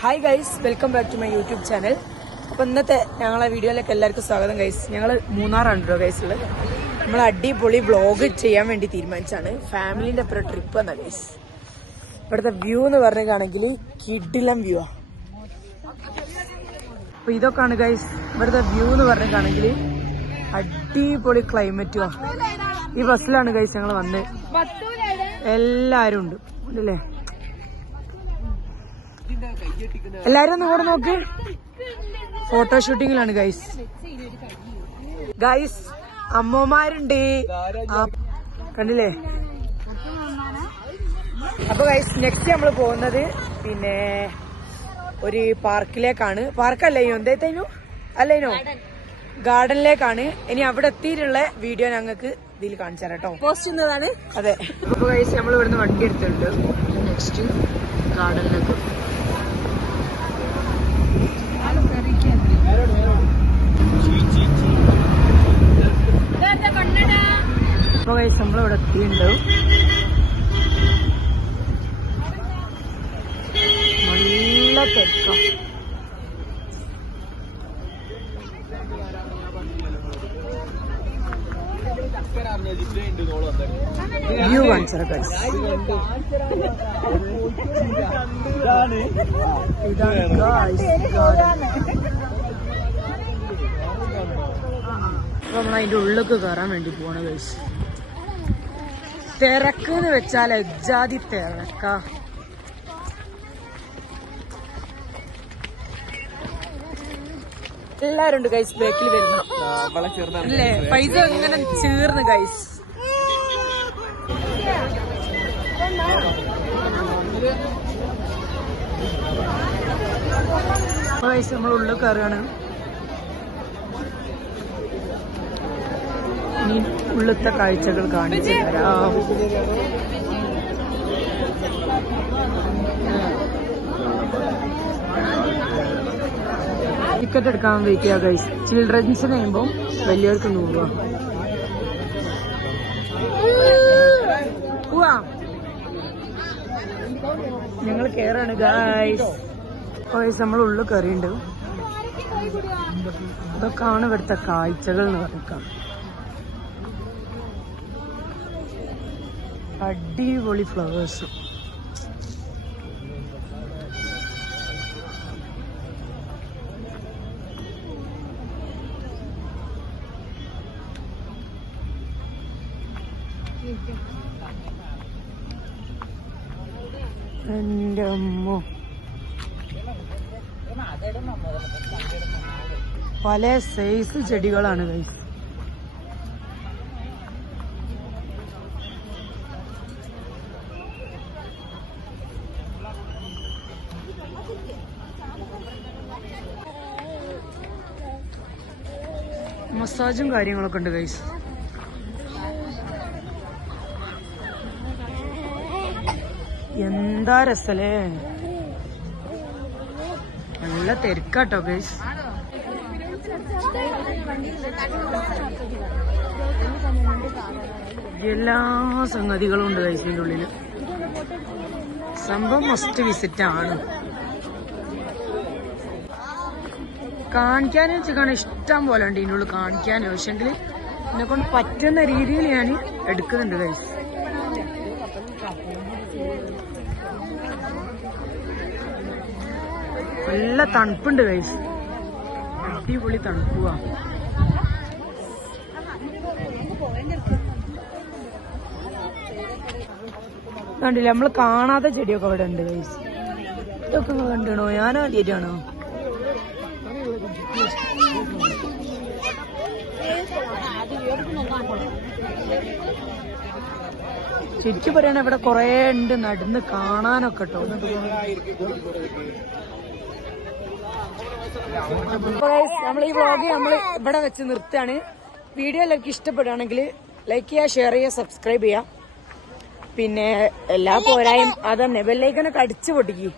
Hi guys, welcome back to my YouTube channel. അപ്പോൾ ഇന്നത്തെ ഞങ്ങളെ വീഡിയോയിലേക്ക് എല്ലാവർക്കും സ്വാഗതം ഗൈസ്. ഞങ്ങൾ മൂന്നാറാണ് കേട്ടോ ഗൈസുള്ളത്. നമ്മൾ അടിപൊളി വ്ളോഗ് ചെയ്യാൻ വേണ്ടി തീരുമാനിച്ചാണ്. ഫാമിലിൻ്റെ അപ്പുറം ട്രിപ്പ് എന്നാ ഗൈസ്. ഇവിടുത്തെ വ്യൂ എന്ന് പറഞ്ഞിട്ടാണെങ്കിൽ കിഡിലം വ്യൂ ആ. അപ്പോൾ ഇതൊക്കെയാണ് ഗൈസ് ഇവിടുത്തെ വ്യൂ എന്ന് പറഞ്ഞിട്ടാണെങ്കിൽ അടിപൊളി ക്ലൈമറ്റും. ഈ ബസ്സിലാണ് ഗൈസ് ഞങ്ങൾ വന്നത്. എല്ലാവരും ഉണ്ട് അല്ലേ? എല്ലാരും ഒന്ന് കൂടെ നോക്ക്. ഫോട്ടോഷൂട്ടിങ്ങിലാണ് ഗൈസ്. ഗൈസ് അമ്മമാരുണ്ട്, കണ്ടില്ലേ? അപ്പൊ ഗൈസ് നെക്സ്റ്റ് നമ്മൾ പോകുന്നത് പിന്നെ ഒരു പാർക്കിലേക്കാണ്. പാർക്കല്ലേനോ എന്തേനു അല്ലേനോ ഗാർഡനിലേക്കാണ്. ഇനി അവിടെ എത്തിയിട്ടുള്ള വീഡിയോ ഞങ്ങൾക്ക് ഇതിൽ കാണിച്ചു തരാം കേട്ടോ. പോസ്റ്റ് ചെയ്യുന്നതാണ്. അതെ. അപ്പൊ ഗൈസ് നമ്മൾ ഇവിടുന്ന് വണ്ടി എടുത്തിട്ടുണ്ട്. നെക്സ്റ്റ് ഗാർഡനിലേക്ക്. അപ്പൊ ഗൈസ് നമ്മളിവിടെ എത്തിയിട്ടുണ്ട്. നല്ല തിരക്കാം. വ്യൂ കാണിച്ചാ ഗൈസ്. ഇതാണ് നമ്മൾ അതിന്റെ ഉള്ളിലേക്ക് കയറാൻ വേണ്ടി പോണ ഗൈസ്. തിരക്കെന്ന് വെച്ചാൽ എജാതി തിരക്ക. എല്ലാരും ഉണ്ട് ഗൈസ് ബാക്കിൽ വരുന്ന അല്ലേ? പൈസ ഇങ്ങനെ ചേർന്ന് ഗൈസ്. ഗൈസ് നമ്മൾ ഉള്ളിൽ കയറുകയാണ്. ഇനി ഉള്ളത്തെ കാഴ്ചകൾ കാണിച്ചു തരാം. ടിക്കറ്റ് എടുക്കാൻ വെയിറ്റ് ചെയ്യാം ഗൈസ്. ചിൽഡ്രൻസിന് കഴിയുമ്പോൾ വലിയവർക്ക് 100 രൂപ. ഞങ്ങൾ കയറാണ് ഗൈസ്. ഗൈസ് നമ്മൾ ഉള്ളിൽ കയറിയുണ്ട്. ഇതൊക്കെയാണ് ഇവിടുത്തെ കാഴ്ചകൾ എന്ന് പറഞ്ഞേക്കാം. അടിപൊളി ഫ്ലവേഴ്സ്. എന്റെ അമ്മ, പല സൈസ് ചെടികളാണ് ഗൈസ്. മസാജും കാര്യങ്ങളൊക്കെ ഉണ്ട് ഗൈസ്. എന്താ രസല്ലേ? നല്ല തിരക്കാട്ടോ ഗൈസ്. എല്ലാ സംഗതികളും ഉണ്ട് ഗൈസ് ഇതിൻ്റെ ഉള്ളില്. സംഭവം മസ്റ്റ് വിസിറ്റ് ആണ്. കാണിക്കാനും വെച്ചാൽ ഇഷ്ടം പോലെ ഉണ്ട് ഇതിൻ്റെ ഉള്ളിൽ കാണിക്കാനും. പക്ഷെങ്കിൽ എന്നെ കൊണ്ട് പറ്റുന്ന രീതിയിൽ ഞാൻ എടുക്കുന്നുണ്ട് ഗൈസ്. നല്ല തണുപ്പുണ്ട് ഗൈസ്. അടിപൊളി തണുപ്പുവാ. കണ്ടില്ലേ, നമ്മള് കാണാത്ത ചെടിയൊക്കെ അവിടെ ഉണ്ട് ഗൈസ്. ഇതൊക്കെ കണ്ടണോ? ഞാനോ ആദ്യമായിട്ടാണോ? ശരിക്കും പറയണ ഇവിടെ കൊറേ ഉണ്ട് നടന്ന് കാണാനൊക്കെ കേട്ടോ. നമ്മൾ ഈ വ്ളോഗ് നമ്മൾ ഇവിടെ വെച്ച് നിർത്തുകയാണ്. വീഡിയോ എല്ലാവർക്കും ഇഷ്ടപ്പെടുകയാണെങ്കിൽ ലൈക്ക് ചെയ്യുക, ഷെയർ ചെയ്യുക, സബ്സ്ക്രൈബ് ചെയ്യുക. പിന്നെ എല്ലാ പോരായ്മ അതന്നെ ബെല്ലൈക്കനൊക്കെ അടിച്ചു പൊട്ടിക്കുക.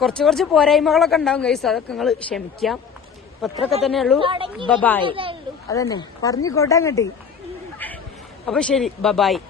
കുറച്ച് പോരായ്മകളൊക്കെ ഉണ്ടാവും ഗൈസ്, അതൊക്കെ നിങ്ങൾ ക്ഷമിക്കാം. അപ്പൊ അത്രയൊക്കെ തന്നെ ഉള്ളൂ. ബബായ്. അതന്നെ പറഞ്ഞു കൊട്ടാൻ കേട്ടി. അപ്പൊ ശരി, ബബായ്.